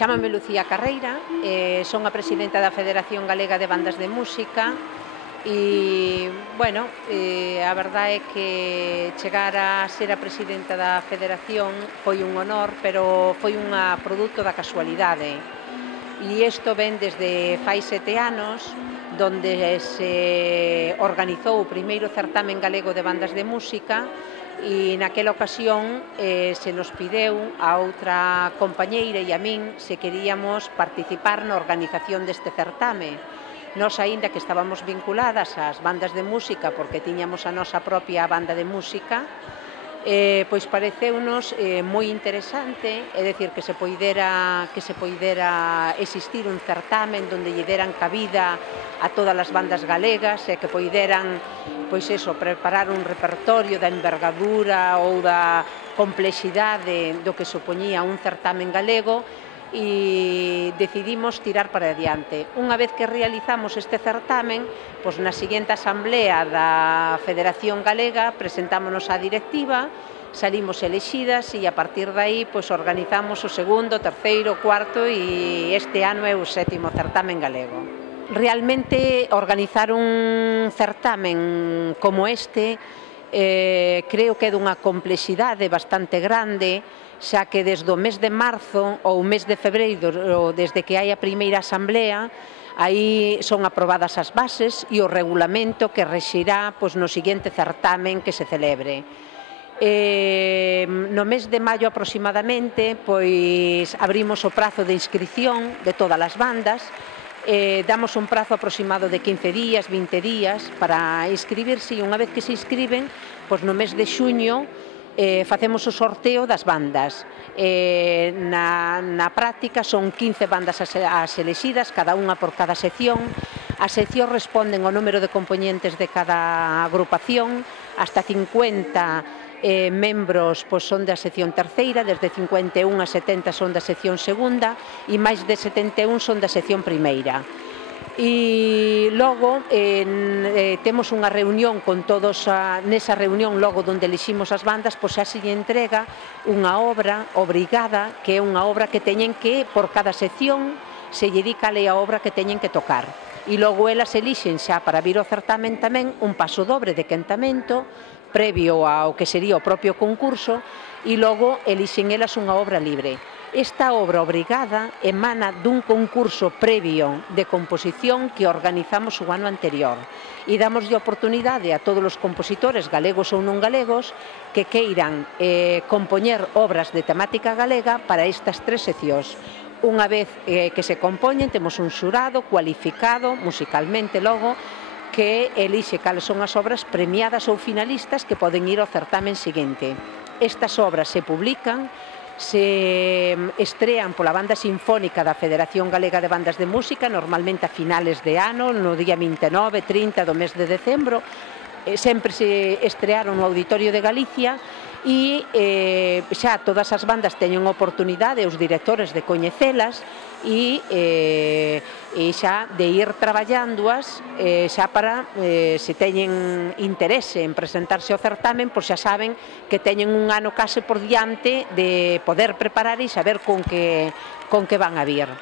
Chámame Lucía Carreira, son a presidenta da Federación Galega de Bandas de Música e, bueno, a verdade é que chegar a ser a presidenta da Federación foi un honor, pero foi un produto da casualidade. E isto ven desde fai 7 anos, donde se organizou o primeiro certamen galego de bandas de música e naquela ocasión se nos pideu a outra compañeira e a min se queríamos participar na organización deste certame. Nós, aínda que estábamos vinculadas ás bandas de música porque tiñamos a nosa propia banda de música, pois pareceunos moi interesante, é dicir, que se poidera existir un certamen onde lle deran cabida a todas as bandas galegas e que poideran, pois eso, preparar un repertorio da envergadura ou da complexidade do que supoñía un certamen galego, e decidimos tirar para adiante. Unha vez que realizamos este certamen, pois na seguinte asamblea da Federación Galega presentámonos á directiva, salimos elexidas e a partir de aí pois organizamos o segundo, terceiro, cuarto e este ano é o 7º certamen galego. Realmente organizar un certamen como este creo que é dunha complexidade bastante grande, xa que desde o mes de marzo ou o mes de febreiro, desde que hai a primeira asamblea, aí son aprobadas as bases e o regulamento que rexirá no seguinte certamen que se celebre. No mes de maio aproximadamente abrimos o prazo de inscripción de todas as bandas, damos un prazo aproximado de 15 días, 20 días para inscribirse, e unha vez que se inscriben, no mes de xuño facemos o sorteo das bandas. Na práctica son 15 bandas as elexidas, cada unha por cada sección. As seccións responden ao número de compoñentes de cada agrupación, hasta 50 membros son da sección terceira, desde 51 a 70 son da sección segunda e máis de 71 son da sección primeira. E logo temos unha reunión con todos, nesa reunión logo onde eliximos as bandas, xa se lle entrega unha obra obrigada, que é unha obra que teñen que, por cada sección, se lle dedica a obra que teñen que tocar. E logo elas elixen xa para vir ao certamen tamén un paso dobre de quentamento, previo ao que sería o propio concurso, e logo elixen elas unha obra libre. Esta obra obrigada emana dun concurso previo de composición que organizamos o ano anterior e damos de oportunidade a todos os compositores galegos ou non galegos que queiran compoñer obras de temática galega para estas 3 seccións. Unha vez que se compoñen, temos un xurado cualificado musicalmente logo que elixe cales son as obras premiadas ou finalistas que poden ir ao certamen seguinte. Estas obras se publican, se estrean pola Banda Sinfónica da Federación Galega de Bandas de Música, normalmente a finales de ano, no día 29, 30 do mes de decembro. Sempre se estrearon no Auditorio de Galicia e xa todas as bandas teñen oportunidade, os directores, de coñecelas e xa de ir traballándoas xa para, se teñen interese en presentarse ao certamen, pois xa saben que teñen un ano case por diante de poder preparar e saber con que van a vir.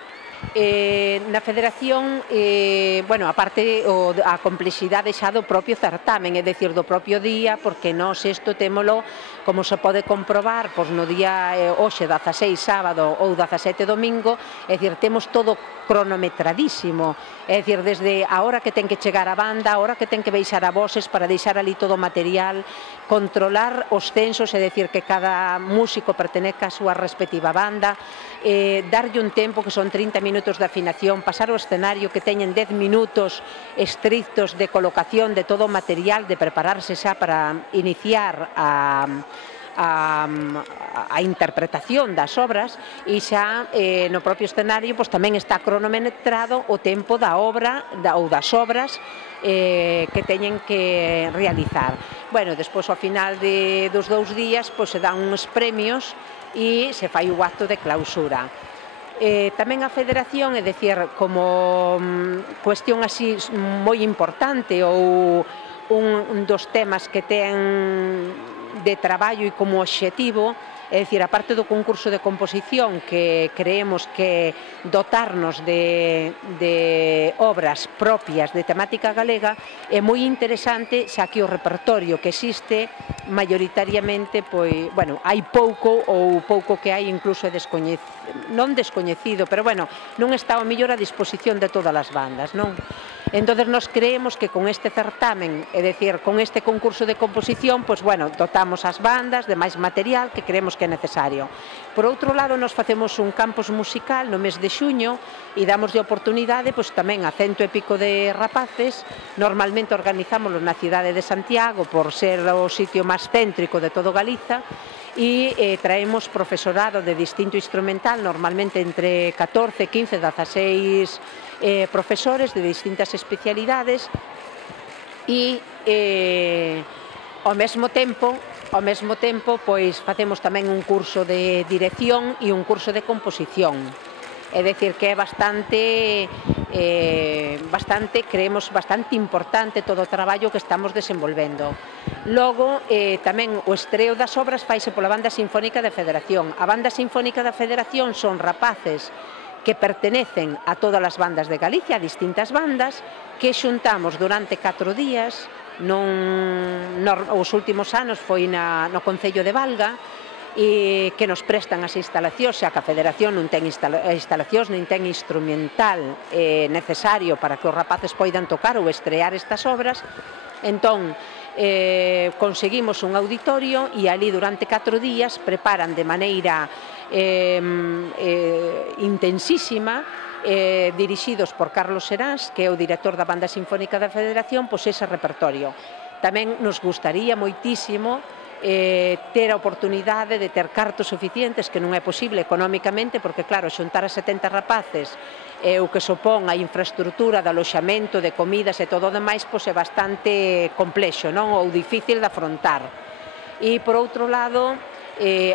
Na Federación, aparte a complexidade xa do propio certamen, é dicir, do propio día, porque nós isto témolo, como se pode comprobar, no día hoxe 16 sábado ou 17 domingo, é dicir, temos todo cronometradísimo, é dicir, desde a hora que ten que chegar a banda, a hora que ten que baixar a voces para deixar ali todo o material, controlar os censos, é dicir, que cada músico pertenezca á súa respectiva banda, darlle un tempo que son 30 minutos de afinación, pasar o escenario que teñen 10 minutos estrictos de colocación de todo o material, de prepararse xa para iniciar a interpretación das obras, e xa no propio escenario tamén está cronometrado o tempo da obra ou das obras que teñen que realizar. Despois ao final dos 2 días se dan uns premios e se fai o acto de clausura. Tamén a Federación, é dicir, como cuestión así moi importante ou un dos temas que ten traballo e como obxectivo, é dicir, a parte do concurso de composición, que creemos que dotarnos de obras propias de temática galega é moi interesante, xa que o repertorio que existe maioritariamente, pois, bueno, hai pouco, ou pouco que hai incluso é non descoñecido, pero bueno, non está ao mellor a disposición de todas as bandas, non? Entón, nos creemos que con este certamen, é dicir, con este concurso de composición, pois, bueno, dotamos as bandas de máis material que creemos que é necesario. Por outro lado, nos facemos un campus musical no mes de xuño e damos de oportunidade, pois, tamén a 100 e pico de rapaces. Normalmente organizámoslo na cidade de Santiago por ser o sitio máis céntrico de todo Galiza, e traemos profesorado de distinto instrumental, normalmente entre 14, 15, 16 profesores de distintas especialidades, e ao mesmo tempo pois facemos tamén un curso de dirección e un curso de composición. É dicir, que é creemos bastante importante todo o traballo que estamos desenvolvendo. Logo, tamén o estreo das obras faise pola Banda Sinfónica da Federación. A Banda Sinfónica da Federación son rapaces que pertenecen a todas as bandas de Galicia, a distintas bandas, que xuntamos durante 4 días, os últimos anos foi no Concello de Valga, e que nos prestan as instalacións, xa que a Federación non ten instalacións, nin ten instrumental necesario para que os rapaces poidan tocar ou estrear estas obras. Entón, conseguimos un auditorio e ali durante 4 días preparan de maneira intensísima, dirixidos por Carlos Serás, que é o director da Banda Sinfónica da Federación, pois ese repertorio. Tamén nos gustaría moitísimo ter a oportunidade de ter cartos suficientes, que non é posible económicamente, porque claro, xuntar a 70 rapaces o que supón a infraestructura de aloxamento, de comidas e todo o demais, pois é bastante complexo, non? Ou difícil de afrontar. E por outro lado,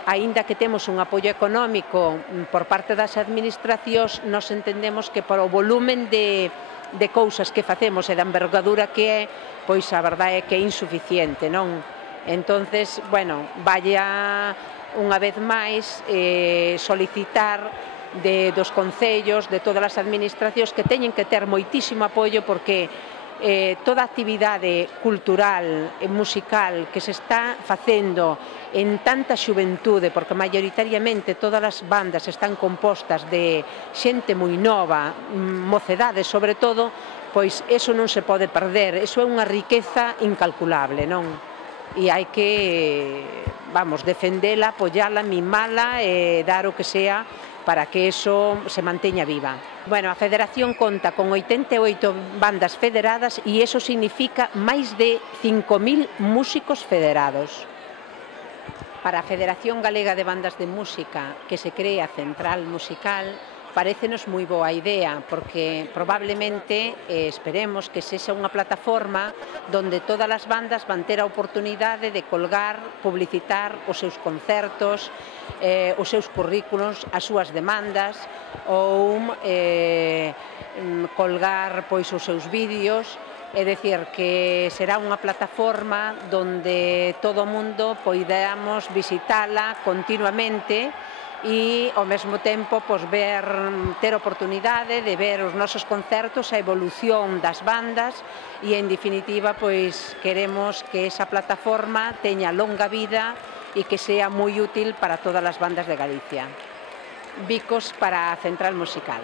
aínda que temos un apoio económico por parte das administracións, nos entendemos que para o volumen de cousas que facemos e da envergadura que é, pois a verdade é que é insuficiente, non? Entonces, bueno, vaya unha vez máis solicitar dos concellos, de todas as administracións, que teñen que ter moitísimo apoio, porque toda a actividade cultural e musical que se está facendo en tanta xuventude, porque maioritariamente todas as bandas están compostas de xente moi nova, mocedades sobre todo, pois eso non se pode perder, eso é unha riqueza incalculable, non? E hai que, defendela, apoiala, mimala e dar o que sea para que eso se manteña viva. Bueno, a Federación conta con 88 bandas federadas e iso significa máis de 5.000 músicos federados. Para a Federación Galega de Bandas de Música, que se crea Central Musical, parécenos moi boa idea, porque probablemente esperemos que sexa unha plataforma donde todas as bandas van ter a oportunidade de colgar, publicitar os seus concertos, os seus currículos, as súas demandas, ou colgar pois os seus vídeos. É dicir, que será unha plataforma donde todo o mundo poidamos visitala continuamente e ao mesmo tempo ter oportunidade de ver os nosos concertos, a evolución das bandas, e en definitiva queremos que esa plataforma teña longa vida e que sea moi útil para todas as bandas de Galicia. Bicos para a Central Musical.